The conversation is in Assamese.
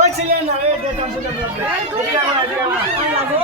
ওই ছেলে না রে দেখ